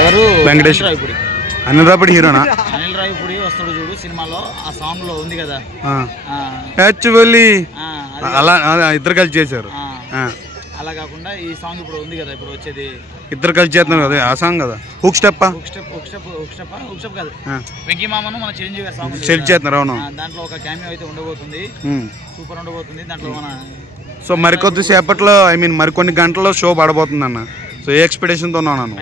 ఎవరు? వెంకటేష్. అనిల్ రావిపూడి హీరోనా? అనిల్ రావిపూడి వస్తాడు చూడు సినిమాలో, ఆ సాంగ్ లో ఉంది కదా యాక్చువల్లీ అలా ఇద్దరు కలిసి చేశారు. అలా కాకుండా ఈ సాంగ్ ఇప్పుడు ఉంది కదా, ఇప్పుడు వచ్చేది ఇద్దరు కలిసి చేస్తున్నారు కదా, ఆ సాంగ్ కదా. హుక్ స్టెప్ కాదు, వెంకీ మామను మన చిరంజీవి గారి సాంగ్ సెట్ చేస్తున్నారు. అవును, దాంట్లో ఒక క్యామియో అయితే ఉండబోతుంది, సూపర్ ఉండబోతుంది దాంట్లో మన. సో మరికొద్ది సేపట్లో మరికొన్ని గంటల్లో షో పడబోతుంది అన్న. సో ఏ ఎక్స్పెక్టేషన్తో ఉన్నాను.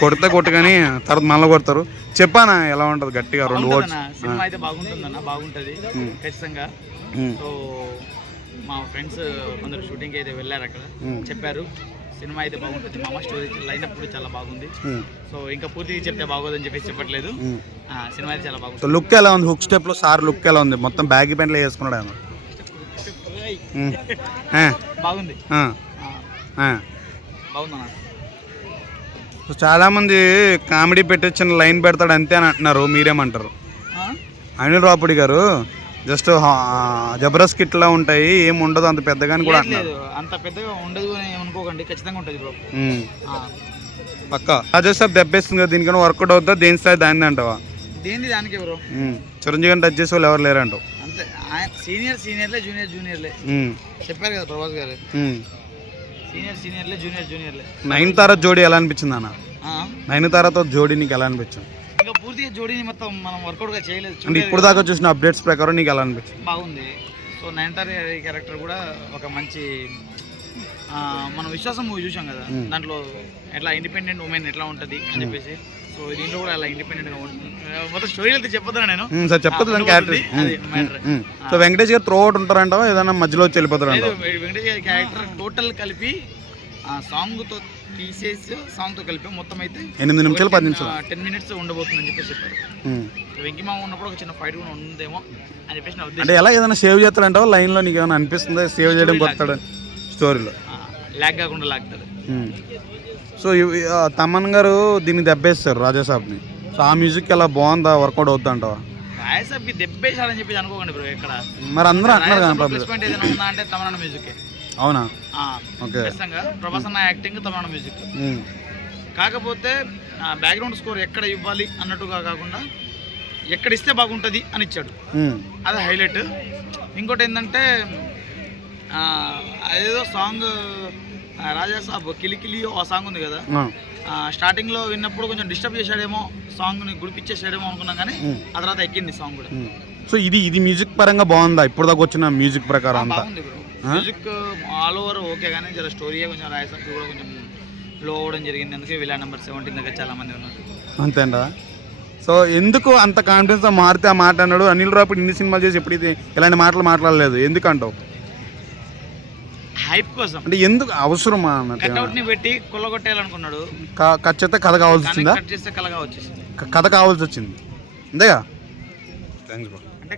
కొడితే కానీ తర్వాత మళ్ళీ కొడతారు. చెప్పానా ఎలా ఉంటుంది గట్టిగా 2 వర్డ్స్. సినిమా అయితే బాగుంటుందన్న, బాగుంటుంది ఖచ్చితంగా. సో మా ఫ్రెండ్స్ కొందరు షూటింగ్ అయితే వెళ్ళారు, అక్కడ చెప్పారు సినిమా అయితే బాగుంటుంది మామ, స్టోరీ లైనప్ కూడా చాలా బాగుంది. సో ఇంకా పూర్తిగా చెప్తే బాగోదని చెప్పేసి చెప్పట్లేదు, సినిమా అయితే చాలా బాగుంది. లుక్ ఎలా ఉంది? హుక్ స్టెప్ లో సార్ లుక్ ఎలా ఉంది? మొత్తం బ్యాగీ ప్యాంట్లు వేసుకున్నాడు ఆయన. బాగుంది బాగుందన్న. సో చాలా మంది కామెడీ పెట్టొచ్చిన లైన్ పెడతాడు అంతే అని అంటున్నారు, మీరేమంటారు? అనిల్ రావిపూడి గారు జస్ట్ జబర్దస్త్ కిట్ లా ఉంటాయి, ఏం ఉండదు అంత పెద్దగా కూడా అంటున్నారు. అంత పెద్దగా ఉండదు అని అనుకోకండి, ఖచ్చితంగా ఉంటుంది బ్రో పక్క. రాజాసాబ్ దెబ్బేస్తుంది కదా, దీనికన్నా వర్కౌట్ అవుతుందా? దేని స్థాయి దాని అంటావా? దేని దానికి బ్రో. చిరంజీవి గారిని టచ్ చేసే వాళ్ళు ఎవరు లేరంటావు? అంతే, సీనియర్లే జూనియర్లే చెప్పారు కదా ప్రభాస్ గారు. సీనియర్లే జూనియర్లే. నయనతార జోడీ ఎలా అనిపించింది అన్న? నయనతారతో జోడీ నీకు ఎలా అనిపించింది? ఇంకా పూర్తిగా జోడీని మొత్తం మనం వర్కౌట్ గా చేయలేదు అంటే ఇప్పుడు దాకా చూసిన అప్డేట్స్ ప్రకారం నీకు ఎలా అనిపించింది? బాగుంది. సో నయనతార క్యారెక్టర్ కూడా ఒక మంచి, మనం విశ్వాసం మూవీ చూసాం కదా, దాంట్లో ఎట్లా ఇండిపెండెంట్ ఉమెన్ ఎట్లా ఉంటుంది అని చెప్పేసి. సో దీంట్లో కూడా అలా ఇండిపెండెంట్ గా ఉంటుంది. మొత్తం స్టోరీ అయితే చెప్పొద్దా నేను? చెప్పదు. సో వెంకటేష్ గారు త్రూ అవుట్ ఉంటారంటావా, ఏదైనా మధ్యలో వచ్చి వెళ్ళిపోతారు? వెంకటేష్ గారి క్యారెక్టర్ టోటల్ కలిపి సాంగ్తో తీసేసి సాంగ్తో కలిపి మొత్తం అయితే 8 నిమిషాలు 10 నిమిషాలు 10 మినిట్స్ ఉండబోతుందని చెప్పేసి చెప్పారు. వెంకీ మామ ఉన్నప్పుడు ఒక చిన్న ఫైట్ కూడా ఉందేమో అని చెప్పేసి నా ఉద్దేశం. అంటే ఎలా ఏదైనా సేవ్ చేస్తాడంటావా లైన్లో? నీకు ఏమైనా అనిపిస్తుందా సేవ్ చేయడం కొత్తాడు స్టోరీలో? లాగ్ కాకుండా లాగుతాడు. సో తమన్ గారు దీన్ని దెబ్బేస్తారు రాజాసాబ్ని. సో ఆ మ్యూజిక్ ఎలా బాగుందా, వర్కౌట్ అవుతుందా అంటావా? రాజాసాబ్కి దెబ్బేశాడని చెప్పేసి అనుకోకండి బ్రో. ఎక్కడ మరి అందరూ అంటున్నారు ఏదైనా ఉందా అంటే తమన్ మ్యూజిక్. అవునా? ఖచ్చితంగా ప్రభాస్ అన్న యాక్టింగ్, తమన్ మ్యూజిక్. కాకపోతే బ్యాక్గ్రౌండ్ స్కోర్ ఎక్కడ ఇవ్వాలి అన్నట్టుగా కాకుండా ఎక్కడ ఇస్తే బాగుంటుంది అని ఇచ్చాడు, అది హైలైట్. ఇంకోటి ఏంటంటే అదేదో సాంగ్ రాజాసాబ్ కిలికిలి ఆ సాంగ్ ఉంది కదా, స్టార్టింగ్ లో విన్నప్పుడు కొంచెం డిస్టర్బ్ చేశాడేమో, సాంగ్ ని గుడిపిచ్చేసాడేమో అనుకున్నాం, కానీ ఆ తర్వాత ఎక్కింది సాంగ్ కూడా. సో ఇది మ్యూజిక్ పరంగా బాగుందా ఇప్పుడు దాకా వచ్చిన మ్యూజిక్ ప్రకారం? బాగుంది bro music all over okay, కానీ జర స్టోరీ కొంచెం రాజాసాబ్ కూడా కొంచెం లో అవ్వడం జరిగింది. అందుకే విలా నెంబర్ 17 దగ్గర చాలా మంది ఉన్నారు. అంతేండా? సో ఎందుకు అంత కాన్ఫిడెన్స్ తో మారితే ఆ మాట అన్నాడు? అనిల్ రావిపూడి ఇన్ని సినిమాలు చేసి ఎప్పుడు ఇలాంటి మాటలు మాట్లాడలేదు, ఎందుకంటావు? హైప్ కోసం. అంటే ఎందుకు అవసరమా? కట్అవుట్ ని పెట్టి కొల్లగొట్టాలనుకున్నాడు. ఖచ్చితంగా కథ కావాల్సి వచ్చిందా? కట్ చేస్తే కథ కావాల్సి వచ్చింది. కథ కావాల్సి వచ్చింది అంతేగా. Thanks bro. అంటే